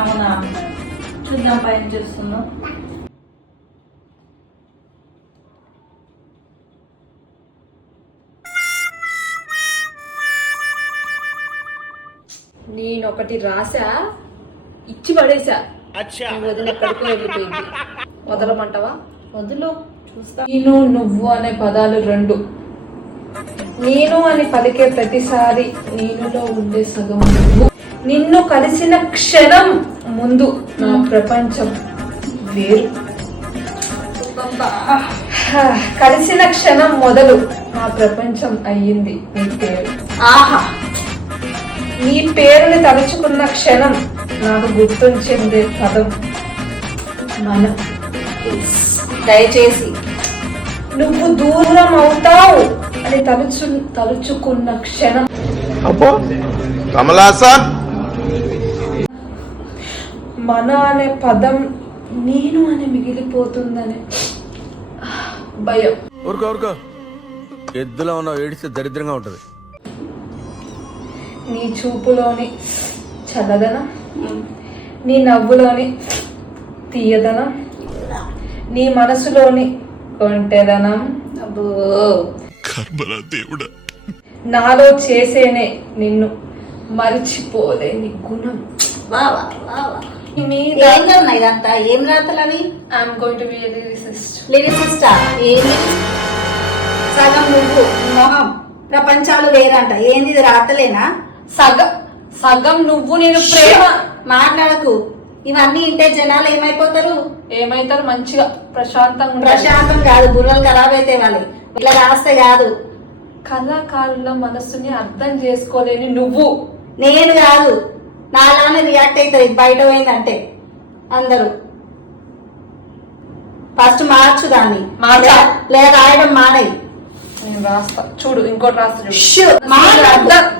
అవునా, చూద్దాం పైన చూస్తున్నావు. నేను ఒకటి రాసా, ఇచ్చి పడేసా. వదిన ఎక్కడికి వెళ్ళిపోయింది. వదలమంటావా? వదులు, చూస్తా. నేను నువ్వు అనే పదాలు రెండు. నేను అని పలికే ప్రతిసారి నేనులో ఉండే సగం నువ్వు. నిన్ను కలిసిన క్షణం ముందు నా ప్రపంచం వేరు. కలిసిన క్షణం మొదలు నా ప్రపంచం అయ్యింది నీ పేరు. ఆహా, నీ పేరుని తలుచుకున్న క్షణం నాకు గుర్తుంచిందే పదం మనం. దయచేసి నువ్వు దూరం అవుతావు అని తలుచుకున్న క్షణం మన అనే పదం నేను అని మిగిలిపోతుందనే భయం. ఊరుకో ఎద్దులో ఉన్న ఏడిస్తే దరిద్రంగా ఉంటది. నీ చూపులోని చల్లదనం, నీ నవ్వులోని తీయదనం, నీ మనసులోని ఒంటెదనం, నాలో చేసేనే నిన్ను మరిచిపోలేని గుణం. ఇదంతా ఏం రాతలు అవి? I'm going to be a lyricist. లిరిసిస్టా? ఏమి? సగం నువ్వు, మొహం, ప్రపంచాలు వేరంట. ఏంది ఇది, రాతలేనా? సగం నువ్వు, నేను ప్రేమ. మాట్లాడకు. ఇవన్నీ ఇంటే జనాలు ఏమైపోతారు? ఏమైతారు? మంచిగా ప్రశాంతంగా. ప్రశాంతం కాదు, బుర్రలు ఖరాబ్ అయితే వాళ్ళు. ఇట్లా రాస్తే కాదు. కళాకారుల మనస్సుని అర్థం చేసుకోలేని నువ్వు. నేను కాదు, నాలానే రియాక్ట్ అవుతారు బయట పోయిందంటే అందరూ. ఫస్ట్ మార్చు దాన్ని, లేదా రాయడం మానేయి. నేను రాస్తా చూడు, ఇంకోటి రాస్తా చూడు.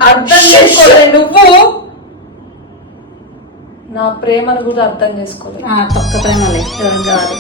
అర్థం చేసుకోలే నువ్వు, నా ప్రేమను కూడా అర్థం చేసుకోలేదు. తొక్క ప్రేమలే కావాలి.